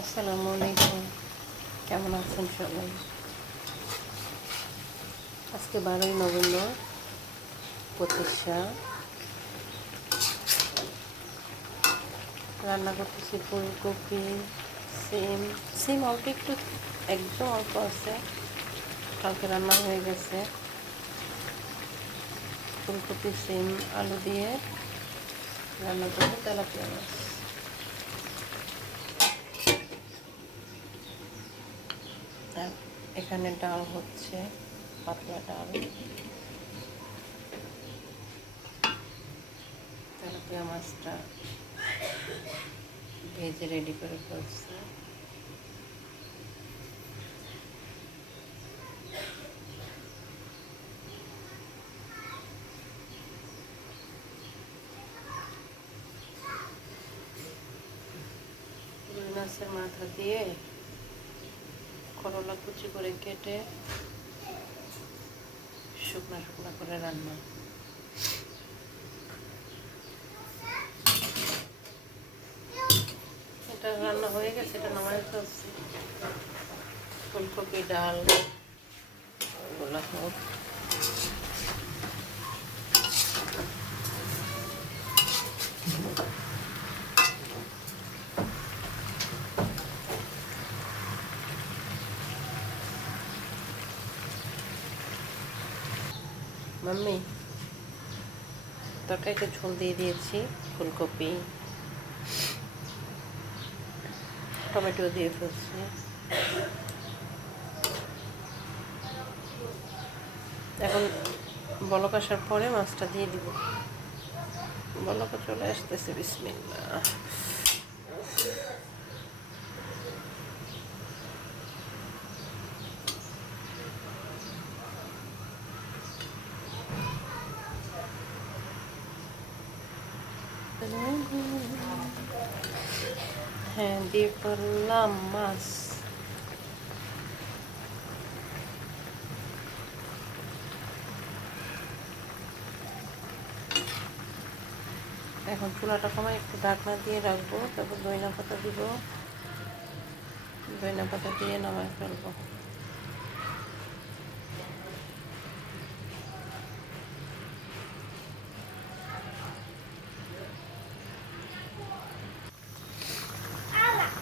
আসসালামু আলাইকুম। কেমন আছেন সবাই? আজকে বারোই নভেম্বর প্রতিষ্ঠা রান্না করতেছি ফুলকপি, সিম। সিম অল্প একটু, একদম অল্প আছে। কালকে রান্না হয়ে গেছে। ফুলকপি, সিম, আলু দিয়ে রান্না করব তেলাপিয়া মাছ। এখানে ডাল হচ্ছে পাতলা ডাল। তেলাপিয়া মাছটা ভেজে রেডি করে ফেলছে। মাছের মাথা দিয়ে করলা কুচি করে কেটে শুকনো শুকনো করে রান্না। এটা রান্না হয়ে গেছে, এটা নামাই ফেলছি। ফুলকপি, ডাল এগুলো হোক মাম্মি, তরকারিতে ঝোল দিয়ে দিয়েছি, ফুলকপি, টমেটো দিয়ে ফেলছি এখন বলক আসার পরে মাছটা দিয়ে দিব। বলকা চলে আসতেছে বিসমিল্লা হ্যাঁ দিয়ে করলাম মাছ এখন চুলাটা কমায় একটু ঢাকনা দিয়ে রাখব, তারপর দইনা পাতা দিব। দইনা পাতা দিয়ে নামায় ফেলব।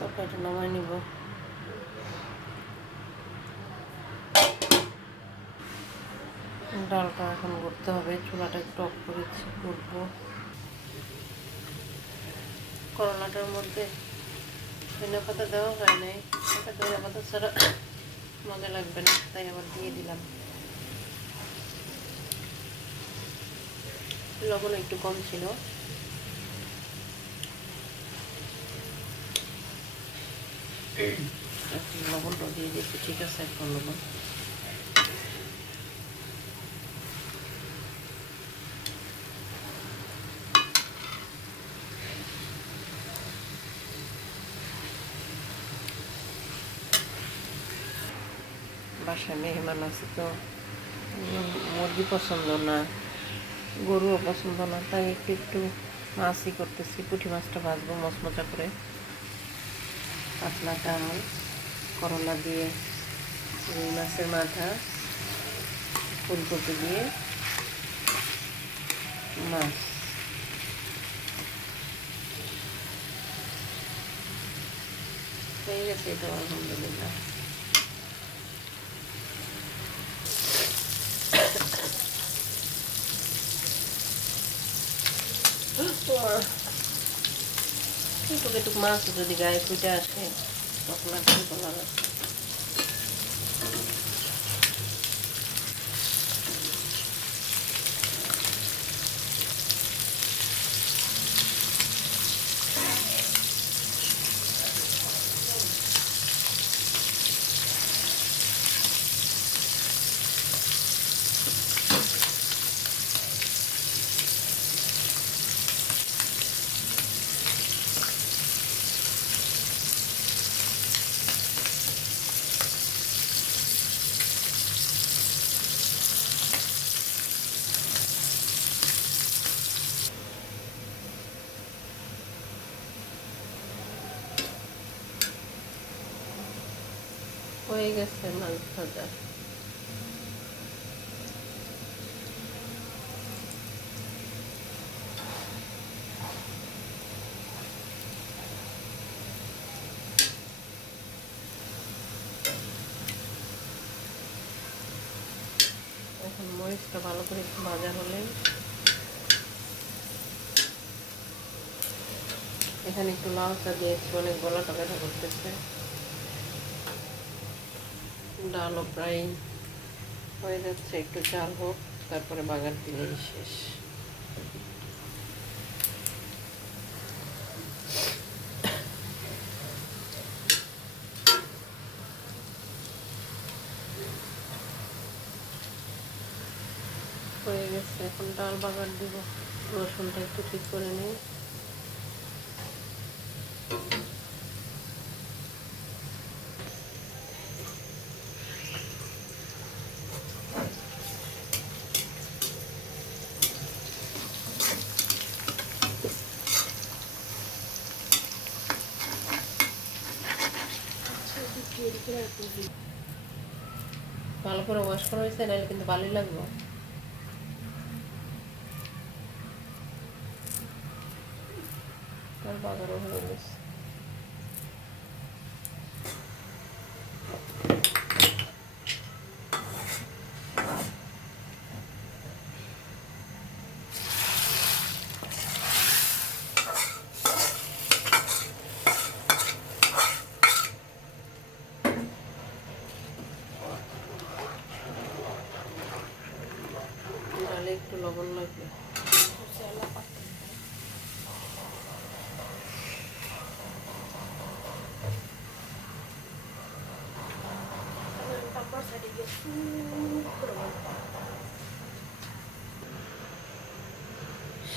তরকারিটা নামাই নিব। ডালটা এখন করতে হবে, চুলাটা একটু অফ করেছি করব করলাটার মধ্যে ধনিয়া পাতা দেওয়া হয় নাই এটা ধনিয়া পাতা ছাড়া মজা লাগবে না, তাই আবার দিয়ে দিলাম। লবণ একটু কম ছিল। লবণটা দিয়ে দিচ্ছি, ঠিক আছে? এখন লবণ। বাসায় মেহমান আছে তো মুরগি পছন্দ না, গরুও পছন্দ না, তাই একটু একটু মাছই করতেছি, পুঁটি মাছটা ভাজবো মচমচা করে। পাতলা ডাল করলা দিয়ে রুই মাছের মাথা ফুলকপি দিয়ে মাছ। হয়ে গেছে এটা আলহামদুলিল্লাহ। একটু মাছ যদি গায়ে ফুটে আসে তখন আর কি বলার আছে হয়ে গেছে মাছ ভাজা। এখন মরিচটা ভালো করে ভাজা হলে এখানে একটু চা দিয়েছি অনেক গলাটা ব্যথা করতেছে। ডালও প্রায় হয়ে যাচ্ছে, একটু চাল হোক, তারপরে বাগান দিলেই শেষ হয়ে গেছে, এখন ডাল বাগার দিব। রসুনটা একটু ঠিক করে নিই। ভালো করে ওয়াশ করা হয়েছে নাহলে কিন্তু বালি লাগবে। আর বাগারও হয়ে গেছে ডালে একটু লবণ লাগবে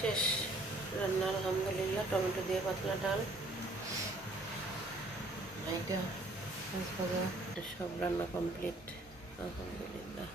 শেষ রান্না আলহামদুলিল্লাহ টমেটো দিয়ে পাতলা ডাল। এইটা সব রান্না কমপ্লিট আলহামদুলিল্লাহ।